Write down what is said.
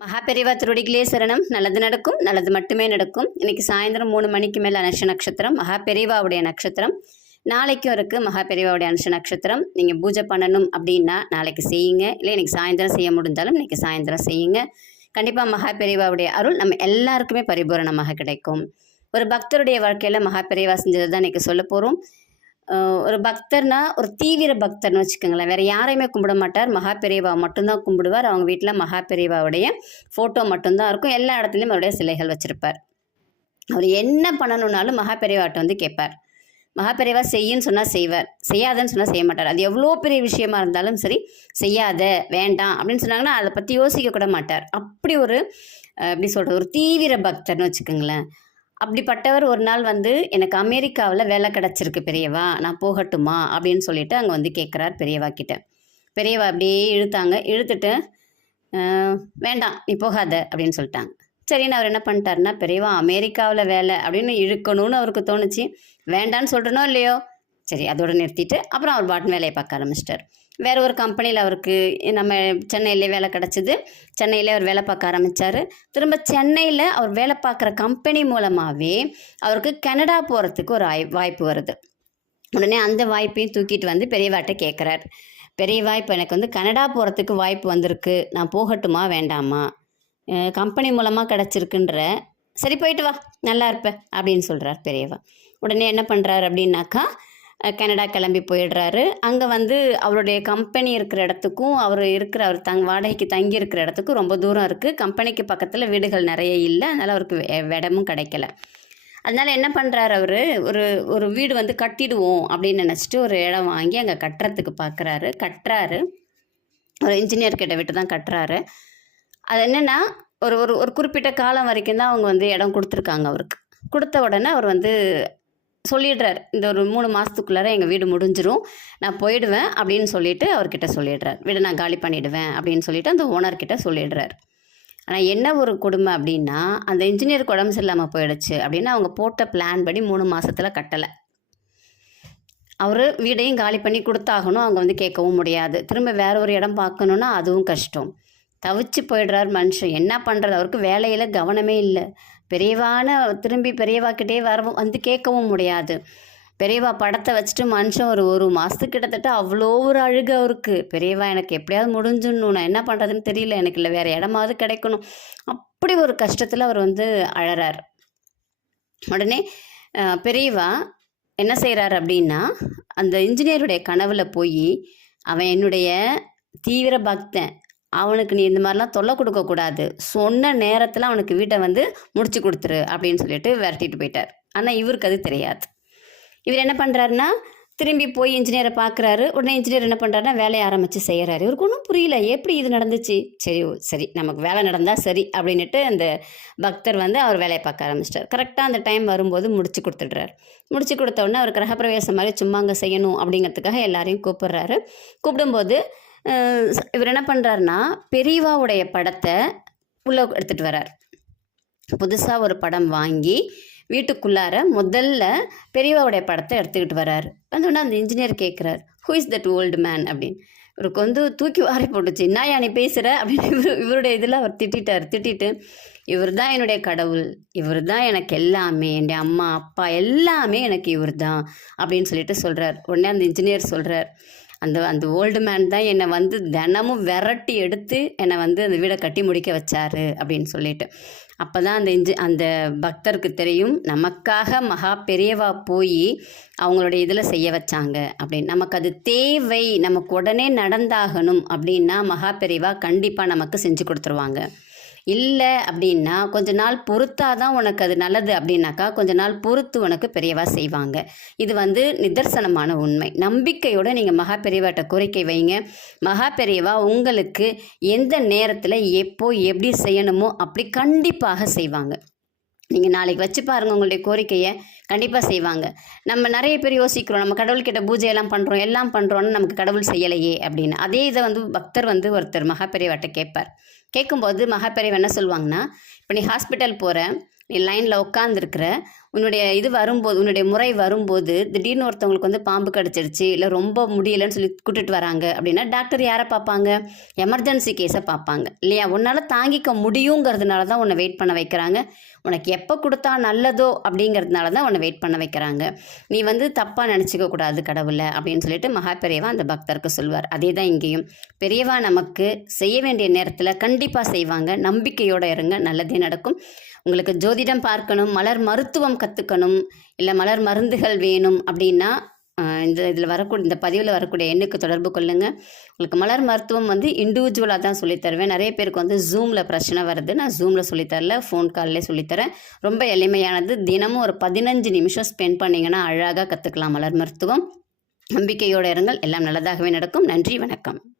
மகாபெரிவா திருவடிகளே சரணம் நல்லது நடக்கும் நல்லது மட்டுமே நடக்கும். இன்னைக்கு சாயந்தரம் மூணு மணிக்கு மேலே அனுஷ நட்சத்திரம் மகாபெரிவாவுடைய நட்சத்திரம். நாளைக்கும் இருக்குது மகாபெரிவாவுடைய அனுஷ நட்சத்திரம். நீங்கள் பூஜை பண்ணணும் அப்படின்னா நாளைக்கு செய்யுங்க. இல்லை இன்னைக்கு சாயந்தரம் செய்ய முடிந்தாலும் இன்னைக்கு சாயந்தரம் செய்யுங்க. கண்டிப்பாக மகாபெரிவாவுடைய அருள் நம்ம எல்லாருக்குமே பரிபூரணமாக கிடைக்கும். ஒரு பக்தருடைய வாழ்க்கையில் மகாபெரிவா செஞ்சது தான் இன்னைக்கு சொல்ல போகிறோம் ஒரு பக்தர்னா ஒரு தீவிர பக்தர்னு வச்சுக்கோங்களேன். வேறு யாரையுமே கும்பிட மாட்டார். மகா பெரியவா மட்டும்தான் கும்பிடுவார். அவங்க வீட்டில் மகா பெரியவாவுடைய ஃபோட்டோ மட்டும்தான் இருக்கும். எல்லா இடத்துலையும் அவருடைய சிலைகள் வச்சுருப்பார். அவர் என்ன பண்ணணுன்னாலும் மகா பெரியவாட்ட வந்து கேட்பார். மகா செய்யுன்னு சொன்னால் செய்வார். செய்யாதன்னு சொன்னால் செய்ய மாட்டார். அது எவ்வளோ பெரிய விஷயமா இருந்தாலும் சரி செய்யாத வேண்டாம் அப்படின்னு சொன்னாங்கன்னா அதை பற்றி யோசிக்க கூட மாட்டார். அப்படி ஒரு எப்படி சொல்கிறது ஒரு தீவிர பக்தர்னு வச்சுக்கோங்களேன். அப்படிப்பட்டவர் ஒரு நாள் வந்து எனக்கு அமெரிக்காவில் வேலை கிடச்சிருக்கு பெரியவா நான் போகட்டுமா? அப்படின்னு சொல்லிட்டு அங்கே வந்து கேட்குறார் பெரியவா கிட்ட. பெரியவா அப்படியே இழுத்தாங்க. இழுத்துட்டு வேண்டாம் நீ போகாத அப்படின்னு சொல்லிட்டாங்க. சரின்னு அவர் என்ன பண்ணிட்டாருன்னா பெரியவா அமெரிக்காவில் வேலை அப்படின்னு இழுக்கணும்னு அவருக்கு தோணுச்சு. வேண்டான்னு சொல்கிறனோ இல்லையோ? சரி அதோட நிறுத்திட்டு அப்புறம் அவர் பாட்டு வேலையை பார்க்க ஆரம்பிச்சிட்டார். வேற ஒரு கம்பெனியில் அவருக்கு நம்ம சென்னையிலே வேலை கிடச்சிது. சென்னையிலே அவர் வேலை பார்க்க ஆரம்பித்தார் திரும்ப சென்னையில் அவர் வேலை பார்க்குற கம்பெனி மூலமாகவே அவருக்கு கனடா போகிறதுக்கு ஒரு வாய்ப்பு வருது. உடனே அந்த வாய்ப்பையும் தூக்கிட்டு வந்து பெரியவாட்ட கேட்குறார் பெரியவா இப்போ எனக்கு வந்து கனடா போகிறதுக்கு வாய்ப்பு வந்திருக்கு. நான் போகட்டுமா வேண்டாமா? கம்பெனி மூலமாக கிடச்சிருக்குன்ற சரி போயிட்டு வா. நல்லா இருப்ப. அப்படின்னு சொல்கிறார் பெரியவா. உடனே என்ன பண்ணுறாரு அப்படின்னாக்கா கனடா கிளம்பி போயிடுறாரு. அங்கே வந்து அவருடைய கம்பெனி இருக்கிற இடத்துக்கும் அவர் இருக்கிற அவர் தங் வாடகைக்கு தங்கி இருக்கிற இடத்துக்கும் ரொம்ப தூரம் இருக்குது கம்பெனிக்கு பக்கத்தில் வீடுகள் நிறைய இல்லை. அதனால் அவருக்கு வே- இடமும் கிடைக்கல. அதனால் என்ன பண்ணுறாரு அவர்? ஒரு ஒரு வீடு வந்து கட்டிடுவோம் அப்படின்னு நினச்சிட்டு ஒரு இடம் வாங்கி அங்கே கட்டுறதுக்கு பார்க்குறாரு கட்டுறாரு. ஒரு இன்ஜினியர் கிட்ட விட்டு தான் கட்டுறாரு. அது என்னென்னா ஒரு ஒரு ஒரு குறிப்பிட்ட காலம் வரைக்கும் தான் அவங்க வந்து இடம் கொடுத்துருக்காங்க அவருக்கு. கொடுத்த உடனே அவர் வந்து சொல்லிடுறார். இந்த ஒரு மூணு மாதத்துக்குள்ளார எங்கள் வீடு முடிஞ்சிடும் நான் போயிடுவேன் அப்படின்னு சொல்லிட்டு அவர்கிட்ட சொல்லிடுறார். வீடை நான் காலி பண்ணிவிடுவேன் அப்படின்னு சொல்லிட்டு அந்த ஓனர்கிட்ட சொல்லிடுறார். ஆனால் என்ன ஒரு கொடுமை அப்படின்னா அந்த இன்ஜினியருக்கு உடம்பு சரியில்லாமல் போயிடுச்சு அப்படின்னு அவங்க போட்ட பிளான் படி மூணு மாதத்தில் கட்டலை. அவர் வீடையும் காலி பண்ணி கொடுத்தாகணும். அவங்க வந்து கேட்கவும் முடியாது. திரும்ப வேற ஒரு இடம் பார்க்கணுன்னா அதுவும் கஷ்டம். தவிச்சு போயிடுறார் மனுஷன். என்ன பண்ணுறது அவருக்கு வேலையில் கவனமே இல்லை. பெரியவான திரும்பி பெரியவாக்கிட்டே வரவும் வந்து கேட்கவும் முடியாது. பெரியவா படத்தை வச்சுட்டு மனுஷன் ஒரு ஒரு மாதத்துக்கு கிட்டத்தட்ட அவ்வளோ ஒரு அழுக அவருக்கு. பெரியவா எனக்கு எப்படியாவது முடிஞ்சிடணும். நான் என்ன பண்ணுறதுன்னு தெரியல. எனக்கு இல்லை வேறு இடமாவது கிடைக்கணும். அப்படி ஒரு கஷ்டத்தில் அவர் வந்து அழறார். உடனே பெரியவா என்ன செய்கிறார் அப்படின்னா அந்த இன்ஜினியருடைய கனவில் போய் அவன் என்னுடைய தீவிர பக்தன். அவனுக்கு நீ இந்த மாதிரிலாம் தொல்லை கொடுக்கக்கூடாது சொன்ன நேரத்தில் அவனுக்கு வீட்டை வந்து முடிச்சு கொடுத்துரு அப்படின்னு சொல்லிட்டு விரட்டிட்டு போயிட்டார். ஆனால் இவருக்கு அது தெரியாது. இவர் என்ன பண்ணுறாருன்னா திரும்பி போய் இன்ஜினியரை பார்க்குறாரு உடனே இன்ஜினியர் என்ன பண்ணுறாருன்னா வேலையை ஆரம்பித்து செய்கிறாரு இவருக்கு ஒன்றும் புரியல. எப்படி இது நடந்துச்சு? சரி ஓ, சரி நமக்கு வேலை நடந்தால் சரி அப்படின்னுட்டு அந்த பக்தர் வந்து அவர் வேலையை பார்க்க ஆரம்பிச்சிட்டார். கரெக்டாக அந்த டைம் வரும்போது முடிச்சு கொடுத்துட்றாரு. முடிச்சு கொடுத்த உடனே அவர் கிரகப்பிரவேசம் மாதிரி சும்மா அங்கே செய்யணும் அப்படிங்கிறதுக்காக எல்லாரையும் கூப்பிடுறாரு. கூப்பிடும்போது இவர் என்ன பண்ணுறாருன்னா பெரியவாவுடைய படத்தை உள்ளே எடுத்துகிட்டு வரார் புதுசாக ஒரு படம் வாங்கி வீட்டுக்குள்ளார முதல்ல பெரியவாவுடைய படத்தை எடுத்துக்கிட்டு வரார் வந்தோடனே அந்த இன்ஜினியர் கேட்குறாரு who is that old man அப்படின்னு. இவருக்கு வந்து தூக்கி வாரி போட்டுச்சு என்ன நீ பேசுகிற அப்படின்னு இவர் இவருடைய இதில் அவர் திட்டிட்டார். திட்டிட்டு இவர் தான் என்னுடைய கடவுள் இவர் தான் எனக்கு எல்லாமே என் அம்மா அப்பா எல்லாமே எனக்கு இவர் தான் அப்படின்னு சொல்லிட்டு சொல்கிறார் உடனே அந்த இன்ஜினியர் சொல்கிறார் அந்த அந்த ஓல்டு மேன் தான் என்னை வந்து தினமும் விரட்டி எடுத்து என்னை வந்து அந்த வீடை கட்டி முடிக்க வச்சாரு அப்படின்னு சொல்லிட்டு. அப்போ தான் அந்த இன்ஜி அந்த பக்தருக்கு தெரியும் நமக்காக மகா பெரியவா போய் அவங்களுடைய இதில் செய்ய வச்சாங்க அப்படின்னு. நமக்கு அது தேவை நமக்கு உடனே நடந்தாகணும் அப்படின்னா மகா பெரியவா கண்டிப்பாக நமக்கு செஞ்சு கொடுத்துருவாங்க. இல்லை அப்படின்னா கொஞ்ச நாள் பொறுத்தாதான் உனக்கு அது நல்லது அப்படின்னாக்கா கொஞ்ச நாள் பொறுத்து உனக்கு பெரியவா செய்வாங்க. இது வந்து நிதர்சனமான உண்மை. நம்பிக்கையோட நீங்கள் மகா பெரியவாட்ட கோரிக்கை வைங்க. மகா பெரியவா உங்களுக்கு எந்த நேரத்தில் எப்போ எப்படி செய்யணுமோ அப்படி கண்டிப்பாக செய்வாங்க. நீங்கள் நாளைக்கு வச்சு பாருங்க உங்களுடைய கோரிக்கையை. கண்டிப்பாக செய்வாங்க. நம்ம நிறைய பேர் யோசிக்கிறோம். நம்ம கடவுள்கிட்ட பூஜையெல்லாம் பண்ணுறோம் எல்லாம் பண்ணுறோன்னு நமக்கு கடவுள் செய்யலையே அப்படின்னு. அதே இதை வந்து பக்தர் வந்து ஒருத்தர் மகாபெரியவாட்ட கேட்பார். கேட்கும்போது மகாபெரியவா என்ன சொல்லுவாங்கன்னா இப்போ நீ ஹாஸ்பிட்டல் போகிற நீ லைனில் உட்காந்துருக்குற உன்னுடைய இது வரும்போது உன்னுடைய முறை வரும்போது திடீர்னு ஒருத்தவங்களுக்கு வந்து பாம்பு கடிச்சிருச்சு இல்லை ரொம்ப முடியலைன்னு சொல்லி கூட்டுட்டு வராங்க அப்படின்னா டாக்டர் யாரை பார்ப்பாங்க? எமர்ஜென்சி கேஸை பார்ப்பாங்க. இல்லையா? உன்னால் தாங்கிக்க முடியுங்கிறதுனால தான் உன்னை வெயிட் பண்ண வைக்கிறாங்க. உனக்கு எப்போ கொடுத்தா நல்லதோ அப்படிங்கிறதுனால தான் உன்னை வெயிட் பண்ண வைக்கிறாங்க. நீ வந்து தப்பாக நினச்சிக்க கூடாது கடவுளை அப்படின்னு சொல்லிட்டு மகா பெரியவா அந்த பக்தருக்கு சொல்வார். அதே தான் இங்கேயும். பெரியவா நமக்கு செய்ய வேண்டிய நேரத்தில் கண்டிப்பாக செய்வாங்க. நம்பிக்கையோடு இருங்க. நல்லதே நடக்கும். உங்களுக்கு ஜோதிடம் பார்க்கணும். மலர் மருத்துவம் கற்றுக்கணும் இல்லை மலர் மருந்துகள் வேணும் அப்படின்னா இந்த இதில் வரக்கூடிய இந்த பதிவில் வரக்கூடிய எண்ணுக்கு தொடர்பு கொள்ளுங்கள் உங்களுக்கு மலர் மருத்துவம் வந்து இண்டிவிஜுவலாக தான் சொல்லித் தருவேன். நிறைய பேருக்கு வந்து ஜூமில் பிரச்சனை வருது. நான் ஜூமில் சொல்லித்தரல ஃபோன் கால்லே சொல்லித்தரேன் ரொம்ப எளிமையானது. தினமும் ஒரு பதினஞ்சு நிமிஷம் ஸ்பெண்ட் பண்ணிங்கன்னா அழகாக கற்றுக்கலாம் மலர் மருத்துவம். நம்பிக்கையோடு இருங்கள். எல்லாம் நல்லதாகவே நடக்கும். நன்றி வணக்கம்.